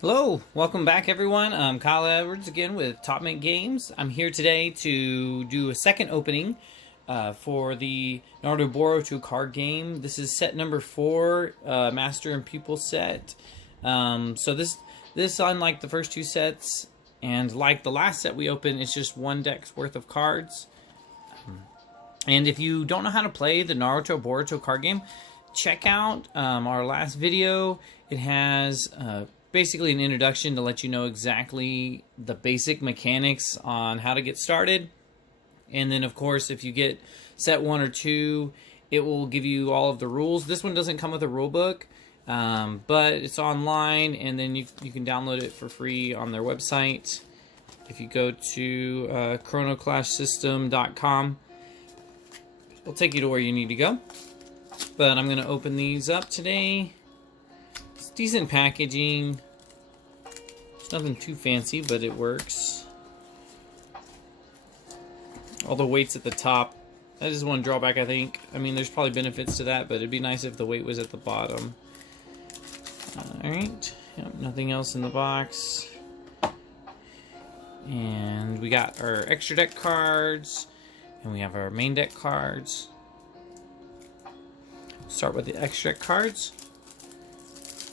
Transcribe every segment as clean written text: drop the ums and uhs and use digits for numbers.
Hello, welcome back everyone. I'm Kyle Edwards again with Top Mint Games. I'm here today to do a second opening for the Naruto Boruto card game. This is set number 4, Master and Pupil set. So this unlike the first two sets, and like the last set we opened, it's just one deck's worth of cards. And if you don't know how to play the Naruto Boruto card game, check out our last video. It has basically an introduction to let you know exactly the basic mechanics on how to get started. And then, of course, if you get set 1 or 2, it will give you all of the rules. This one doesn't come with a rule book, but it's online, and then you can download it for free on their website. If you go to chronoclashsystem.com, it'll take you to where you need to go. But I'm going to open these up today. It's decent packaging. It's nothing too fancy, but it works. All the weight's at the top. That is one drawback, I think. I mean, there's probably benefits to that, but it'd be nice if the weight was at the bottom. Alright. Yep, nothing else in the box. And we got our extra deck cards. And we have our main deck cards. Start with the extra deck cards.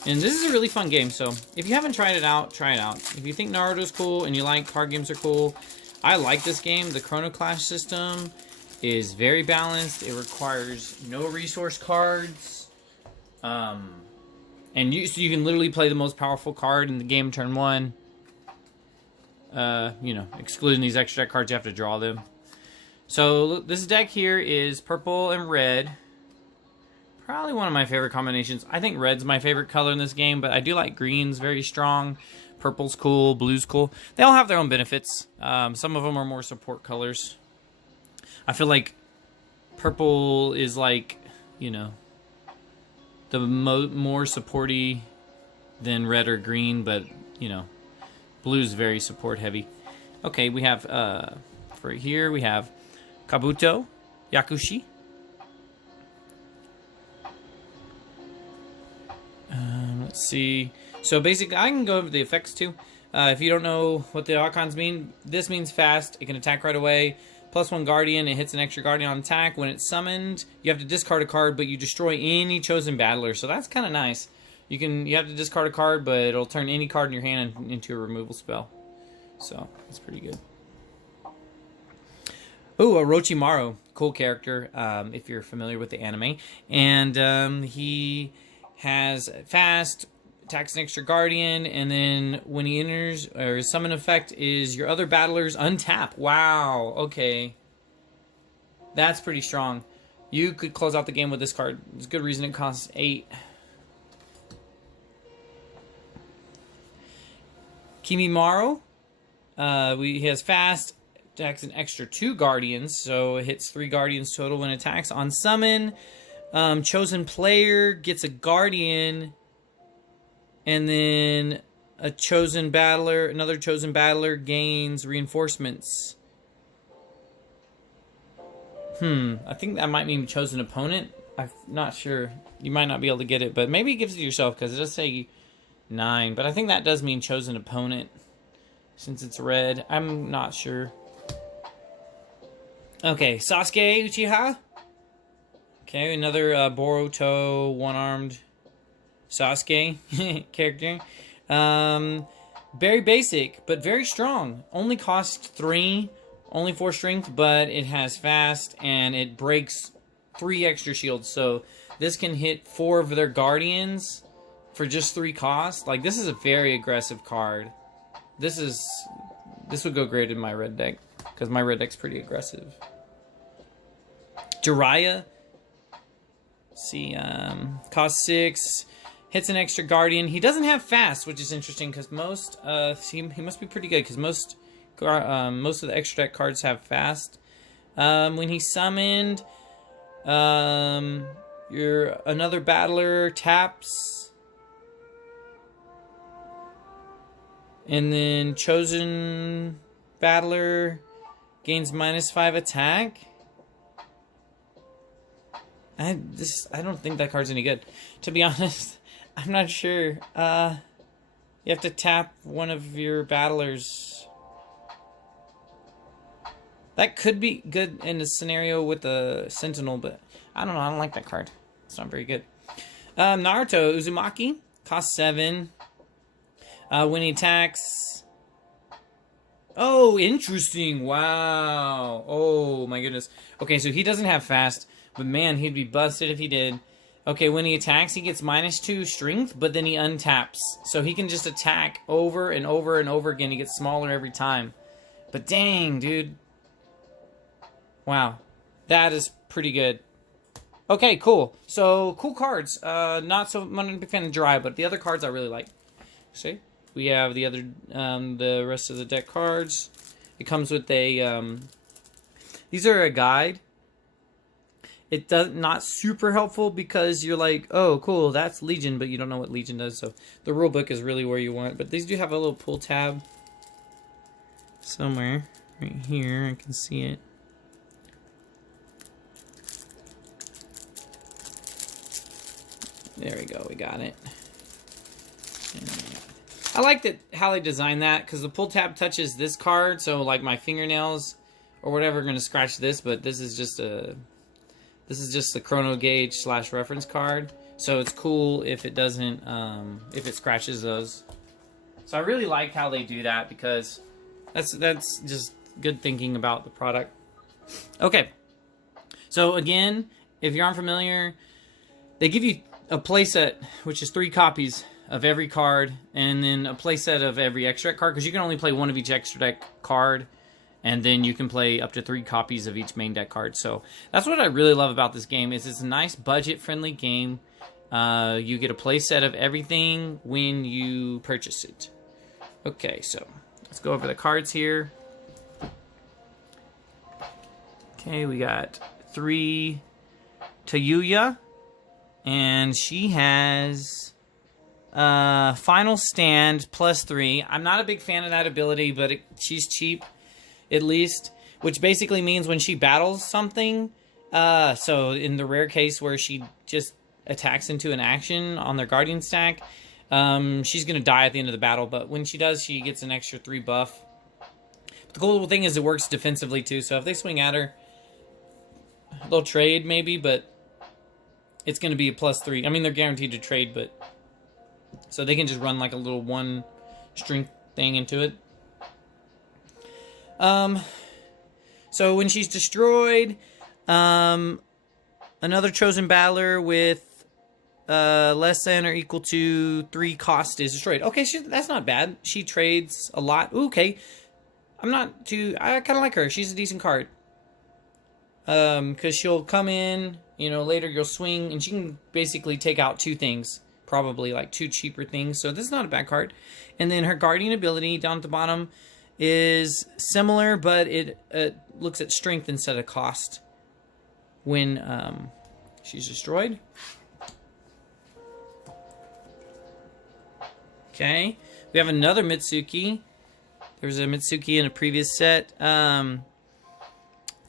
And this is a really fun game, so if you haven't tried it out, try it out. If you think Naruto's cool and you like card games are cool, I like this game. The Chrono Clash system is very balanced. It requires no resource cards. So you can literally play the most powerful card in the game turn 1. Excluding these extra deck cards, you have to draw them. So this deck here is purple and red. Probably one of my favorite combinations. I think red's my favorite color in this game, but I do like greens very strong. Purple's cool, blue's cool. They all have their own benefits. Some of them are more support colors. I feel like purple is like, the more supporty than red or green, but, blue's very support heavy. Okay, we have, for here, we have Kabuto, Yakushi. Let's see. So basically, I can go over the effects too. If you don't know what the icons mean, this means fast. It can attack right away. +1 Guardian. It hits an extra Guardian on attack. When it's summoned, you have to discard a card, but you destroy any chosen battler. So that's kind of nice. You have to discard a card, but it'll turn any card in your hand into a removal spell. So that's pretty good. Ooh, Orochimaru. Cool character, if you're familiar with the anime. And he has fast, attacks an extra Guardian, and then when he enters, or his summon effect is your other battlers untap. Wow, okay. That's pretty strong. You could close out the game with this card. There's a good reason it costs 8. Kimimaro. He has fast, attacks an extra 2 Guardians, so it hits 3 Guardians total when it attacks. On summon, chosen player gets a Guardian, and then another chosen battler gains reinforcements. I think that might mean chosen opponent. I'm not sure. You might not be able to get it, but maybe it gives it to yourself, because it does say 9. But I think that does mean chosen opponent, since it's red. I'm not sure. Okay, Sasuke Uchiha. Okay, another Boruto one-armed Sasuke character. Very basic, but very strong. Only costs 3, only 4 strength, but it has fast, and it breaks 3 extra shields. So this can hit 4 of their Guardians for just 3 costs. Like, this is a very aggressive card. This would go great in my red deck, because my red deck's pretty aggressive. Jiraiya. See, cost 6, hits an extra Guardian. He doesn't have fast, which is interesting, because most, he must be pretty good, because most of the extra deck cards have fast. When he's summoned, another battler taps, and then chosen battler gains -5 attack. I don't think that card's any good, to be honest. I'm not sure. You have to tap one of your battlers. That could be good in a scenario with the Sentinel, but I don't know. I don't like that card. It's not very good. Naruto Uzumaki costs 7. When he attacks. Oh, interesting. Wow. Oh, my goodness. Okay, so he doesn't have fast, but man, he'd be busted if he did. Okay, when he attacks, he gets -2 strength, but then he untaps. So he can just attack over and over and over again. He gets smaller every time. But dang, dude. Wow. That is pretty good. Okay, cool. So, cool cards. Not so much a big fan of dry, but the other cards I really like. See? We have the other, the rest of the deck cards. It comes with a, these are a guide. It does not super helpful because you're like, oh, cool, that's Legion, but you don't know what Legion does. So the rule book is really where you want. But these do have a little pull tab somewhere right here. I can see it. There we go. We got it. I like that how they designed that because the pull tab touches this card, so like my fingernails or whatever are going to scratch this, but this is just a chrono gauge / reference card, so it's cool if it doesn't if it scratches those. So I really like how they do that because that's just good thinking about the product. Okay, so again, if you're unfamiliar, they give you a playset, which is 3 copies of every card, and then a playset of every extra deck card, because you can only play one of each extra deck card, and then you can play up to 3 copies of each main deck card. So that's what I really love about this game, is it's a nice budget-friendly game. You get a playset of everything when you purchase it. Okay, so let's go over the cards here. Okay, we got 3 Tayuya, and she has Final Stand +3. I'm not a big fan of that ability, but she's cheap, at least, which basically means when she battles something, so in the rare case where she just attacks into an action on their Guardian stack, she's going to die at the end of the battle, but when she does, she gets an extra 3 buff. But the cool thing is it works defensively too, so if they swing at her, they'll trade maybe, but it's going to be a +3. I mean, they're guaranteed to trade, but so they can just run like a little 1 strength thing into it. So when she's destroyed, another chosen battler with less than or equal to 3 cost is destroyed. Okay, that's not bad. She trades a lot. Ooh, okay, I kind of like her. She's a decent card. Because she'll come in, you know, later you'll swing, and she can basically take out 2 things. Probably like 2 cheaper things. So this is not a bad card. And then her Guardian ability down at the bottom is similar, but it looks at strength instead of cost when she's destroyed. Okay. We have another Mitsuki. There was a Mitsuki in a previous set.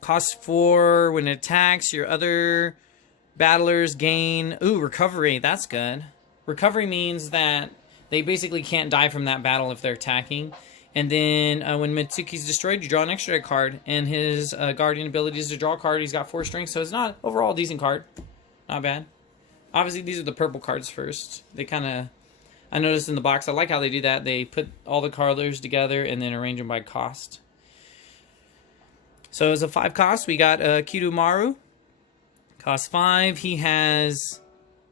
Costs 4 when it attacks. Your other battlers gain... Ooh, recovery. That's good. Recovery means that they basically can't die from that battle if they're attacking. And then when Mitsuki's destroyed, you draw an extra card. And his Guardian ability is to draw a card. He's got 4 strength, so it's not overall a decent card. Not bad. Obviously, these are the purple cards first. They kind of... I noticed in the box, I like how they do that. They put all the colors together and then arrange them by cost. So as a 5 cost, we got Kidomaru. Cost 5. He has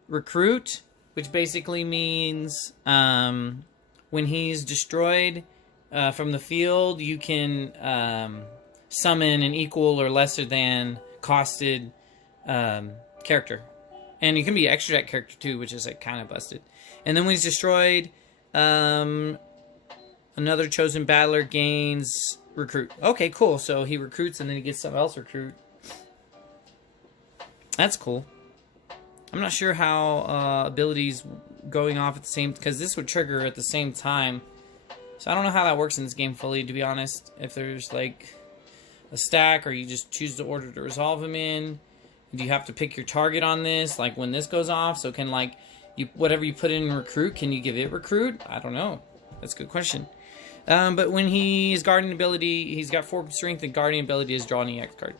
Recruit, which basically means when he's destroyed from the field, you can summon an equal or lesser than costed character. And it can be extra deck character too, which is like kind of busted. And then when he's destroyed, another chosen battler gains Recruit. Okay, cool. So he recruits and then he gets something else recruit. That's cool. I'm not sure how abilities going off at the same... Because this would trigger at the same time. So I don't know how that works in this game fully, to be honest. If there's like a stack or you just choose the order to resolve them in. Do you have to pick your target on this? Like when this goes off? So can like... whatever you put in recruit, can you give it recruit? I don't know. That's a good question. But when his guardian ability, he's got 4 strength, and guardian ability is draw an EX card.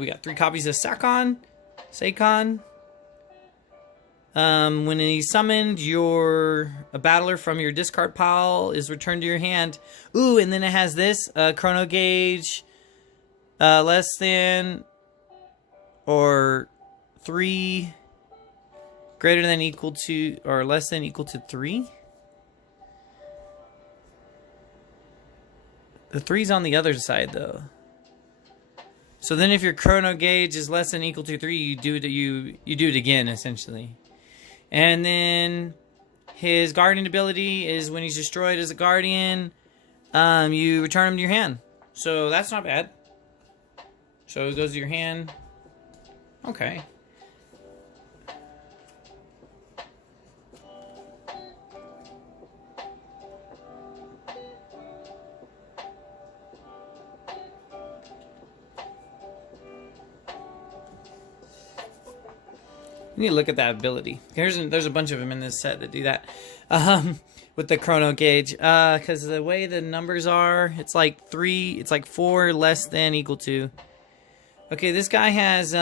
We got 3 copies of Sakon. When he's summoned, a battler from your discard pile is returned to your hand. Ooh, and then it has this chrono gauge, less than or 3, greater than equal to or less than equal to 3. The 3's on the other side though. So then if your chrono gauge is less than or equal to 3, you do it again, essentially. And then his guardian ability is when he's destroyed as a guardian, you return him to your hand. So that's not bad. So it goes to your hand. Okay. You need to look at that ability. There's a bunch of them in this set that do that. With the chrono gauge. Because the way the numbers are, it's like 3, it's like 4 less than equal to. Okay, this guy has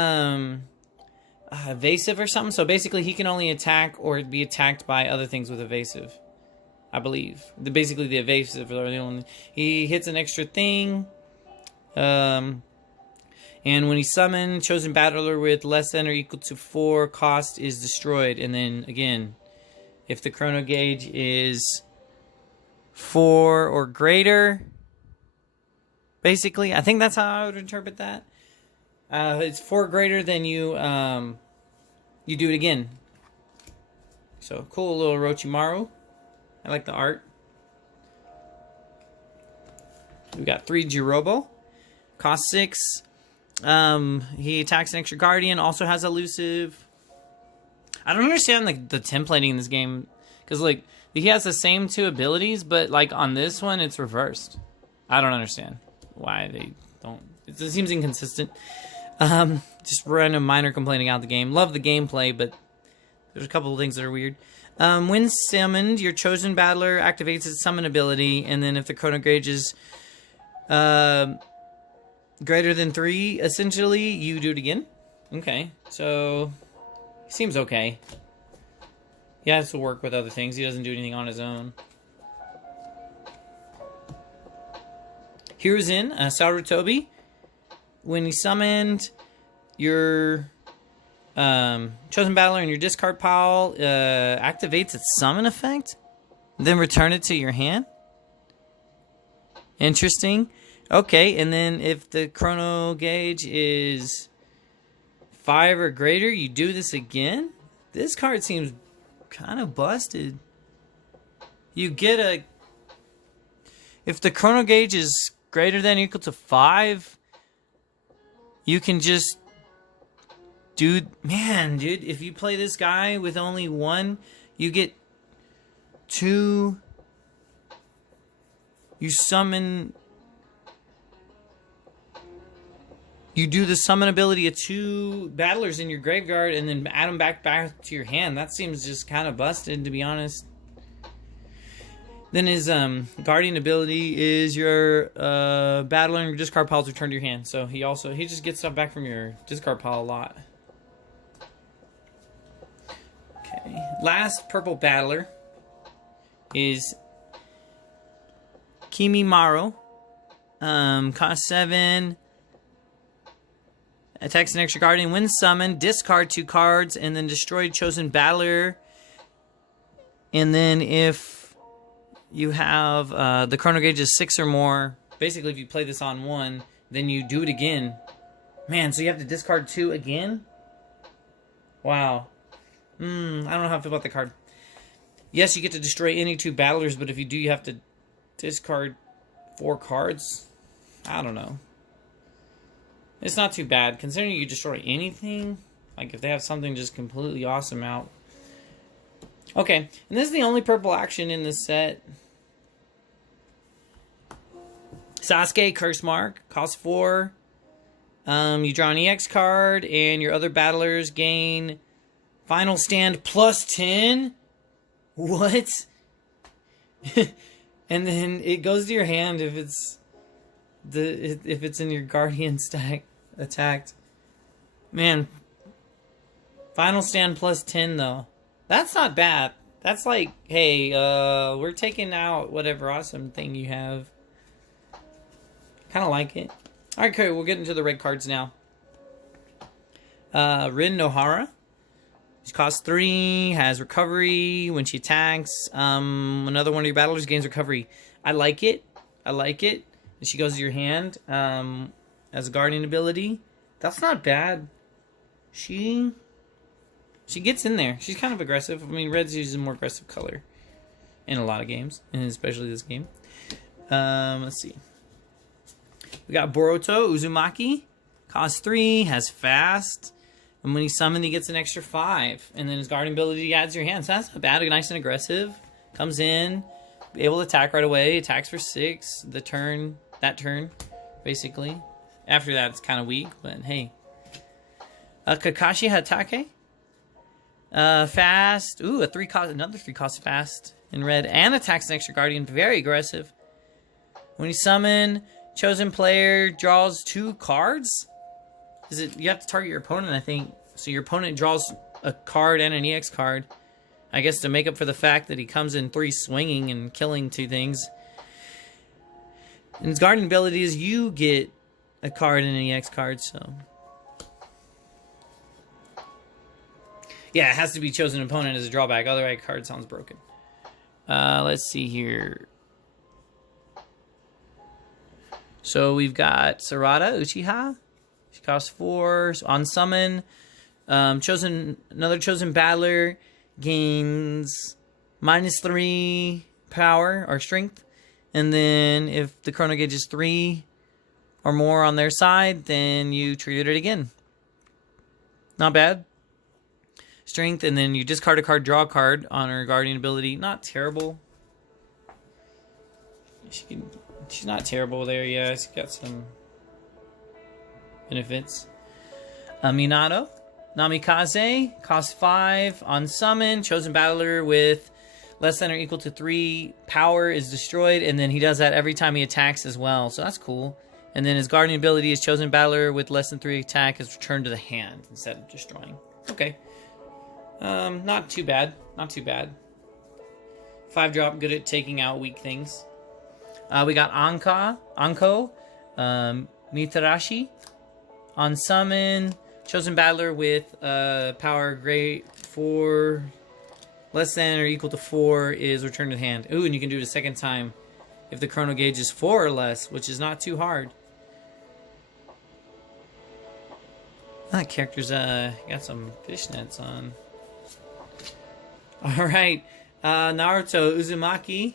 evasive or something. So basically he can only attack or be attacked by other things with evasive. I believe. Basically the evasive are the only. He hits an extra thing. And when he's summoned, chosen battler with less than or equal to 4 cost is destroyed. And then, again, if the chrono gauge is 4 or greater, basically, I think that's how I would interpret that. It's 4 greater than you do it again. So, cool little Orochimaru. I like the art. We got 3 Jirobo. Cost 6. He attacks an extra guardian, also has elusive. I don't understand the templating in this game, because like he has the same 2 abilities, but like on this one it's reversed. I don't understand why they don't. It seems inconsistent. Just random minor complaining out the game. Love the gameplay, but there's a couple of things that are weird. When summoned, your chosen battler activates its summon ability, and then if the chrono gauge is greater than 3, essentially, you do it again. Okay, so seems okay. He has to work with other things. He doesn't do anything on his own. Hiruzen, Sarutobi. When he's summoned, your chosen battler in your discard pile activates its summon effect, then return it to your hand. Interesting. Okay, and then if the chrono gauge is 5 or greater, you do this again? This card seems kind of busted. You get if the chrono gauge is greater than or equal to 5, you can just do... Man, dude, if you play this guy with only 1, you get 2... You summon... You do the summon ability of 2 battlers in your graveyard and then add them back to your hand. That seems just kind of busted, to be honest. Then his guardian ability is your battler in your discard piles return to your hand. So he just gets stuff back from your discard pile a lot. Okay. Last purple battler is Kimimaro. Cost 7. Attacks an extra guardian. When summoned, discard 2 cards and then destroy chosen battler. And then if you have the chrono gauge is 6 or more, basically if you play this on 1, then you do it again. Man, so you have to discard 2 again? Wow. I don't know how I feel about the card. Yes, you get to destroy any 2 battlers, but if you do, you have to discard 4 cards. I don't know. It's not too bad, considering you destroy anything. Like, if they have something just completely awesome out. Okay, and this is the only purple action in this set. Sasuke, Curse Mark, cost 4. You draw an EX card, and your other battlers gain final stand plus 10. What? And then it goes to your hand if it's in your guardian stack attacked. Man, final stand plus 10 though. That's not bad. That's like, hey, we're taking out whatever awesome thing you have. Kind of like it. All right, cool. We'll get into the red cards now. Rin Nohara. She costs 3, has recovery when she attacks. Another one of your battlers gains recovery. I like it. I like it. And she goes to your hand as a guardian ability. That's not bad. She gets in there. She's kind of aggressive. I mean, red's usually a more aggressive color in a lot of games, and especially this game. Let's see. We got Boruto Uzumaki. Costs 3, has fast. And when he's summoned, he gets an extra 5. And then his guardian ability adds your hand. So that's not bad. Nice and aggressive. Comes in. Able to attack right away. Attacks for 6. That turn, basically. After that, it's kind of weak. But hey. Kakashi Hatake. Fast. Ooh, another 3 cost fast in red. And attacks an extra guardian. Very aggressive. When you summon, chosen player draws 2 cards. You have to target your opponent, I think. So your opponent draws a card and an EX card. I guess to make up for the fact that he comes in 3 swinging and killing 2 things. And his guardian ability is you get a card and an EX card, so. Yeah, it has to be chosen opponent as a drawback. Otherwise, card sounds broken. Let's see here. So we've got Sarada Uchiha. She costs 4. So on summon, another chosen battler gains -3 power or strength. And then if the chrono gauge is 3 or more on their side, then you treat it again. Not bad. Strength, and then you discard a card, draw a card on her guardian ability. Not terrible. She's not terrible there. Yeah, she's got some benefits. Minato Namikaze costs 5 on summon. Chosen battler with less than or equal to 3 power is destroyed, and then he does that every time he attacks as well. So that's cool. And then his guardian ability is chosen battler with less than 3 attack is returned to the hand instead of destroying. Okay. Not too bad. Not too bad. 5-drop, good at taking out weak things. We got Anko, Mitarashi. On summon, chosen battler with power great 4, less than or equal to 4 is returned to the hand. Ooh, and you can do it a second time if the chrono gauge is 4 or less, which is not too hard. That character's got some fishnets on. Alright, Naruto Uzumaki.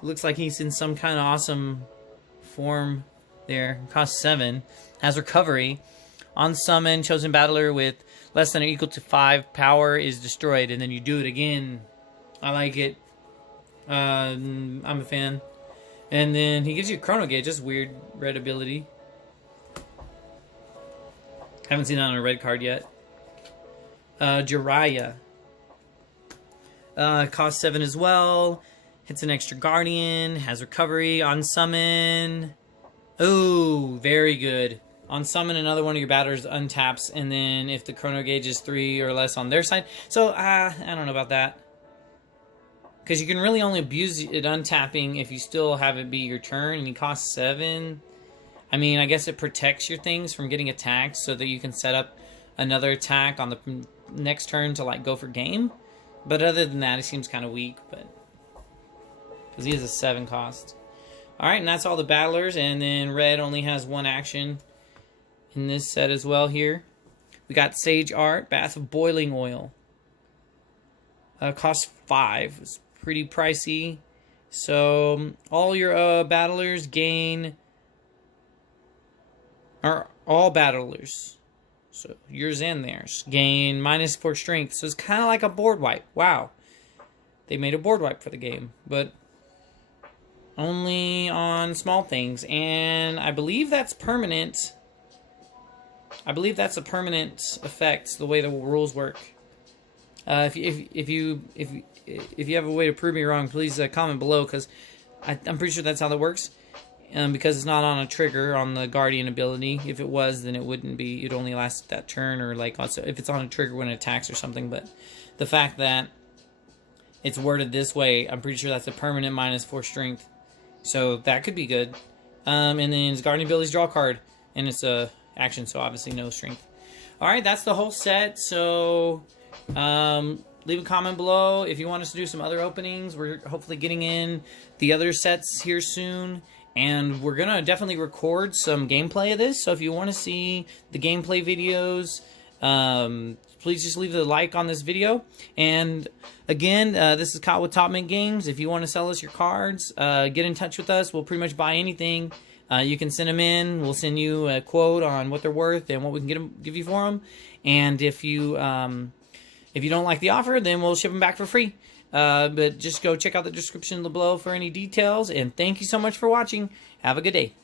Looks like he's in some kind of awesome form there. Costs 7. Has recovery. On summon, chosen battler with less than or equal to 5 power is destroyed. And then you do it again. I like it. I'm a fan. And then he gives you a chrono gauge. That's weird. Red ability. Haven't seen that on a red card yet. Jiraiya. Costs 7 as well. Hits an extra guardian. Has recovery. On summon. Ooh, very good. On summon, another one of your battlers untaps, and then if the chrono gauge is 3 or less on their side. So, I don't know about that. Because you can really only abuse it untapping if you still have it be your turn, and he costs 7. I mean, I guess it protects your things from getting attacked so that you can set up another attack on the next turn to, like, go for game. But other than that, it seems kind of weak, but because he has a 7 cost. Alright, and that's all the battlers, and then red only has 1 action in this set as well here. We got Sage Art, Bath of Boiling Oil. Costs 5. It's pretty pricey. So, all your battlers gain... Or all battlers. So, yours and theirs. Gain -4 strength. So, it's kind of like a board wipe. Wow. They made a board wipe for the game. But only on small things. And I believe that's permanent I believe that's a permanent effect, the way the rules work. If you have a way to prove me wrong, please comment below, because I'm pretty sure that's how that works. Because it's not on a trigger on the Guardian ability. If it was, then it wouldn't be. It'd only last that turn, or like also if it's on a trigger when it attacks or something. But the fact that it's worded this way, I'm pretty sure that's a permanent -4 strength. So that could be good. And then his Guardian abilities draw a card, and it's a action, so obviously no strength. All right, that's the whole set. So leave a comment below if you want us to do some other openings. We're hopefully getting in the other sets here soon. And we're going to definitely record some gameplay of this. So if you want to see the gameplay videos, please just leave a like on this video. And again, this is Kyle with Top Mint Games. If you want to sell us your cards, get in touch with us. We'll pretty much buy anything. You can send them in. We'll send you a quote on what they're worth and what we can give you for them. And if you don't like the offer, then we'll ship them back for free. But just go check out the description below for any details. And thank you so much for watching. Have a good day.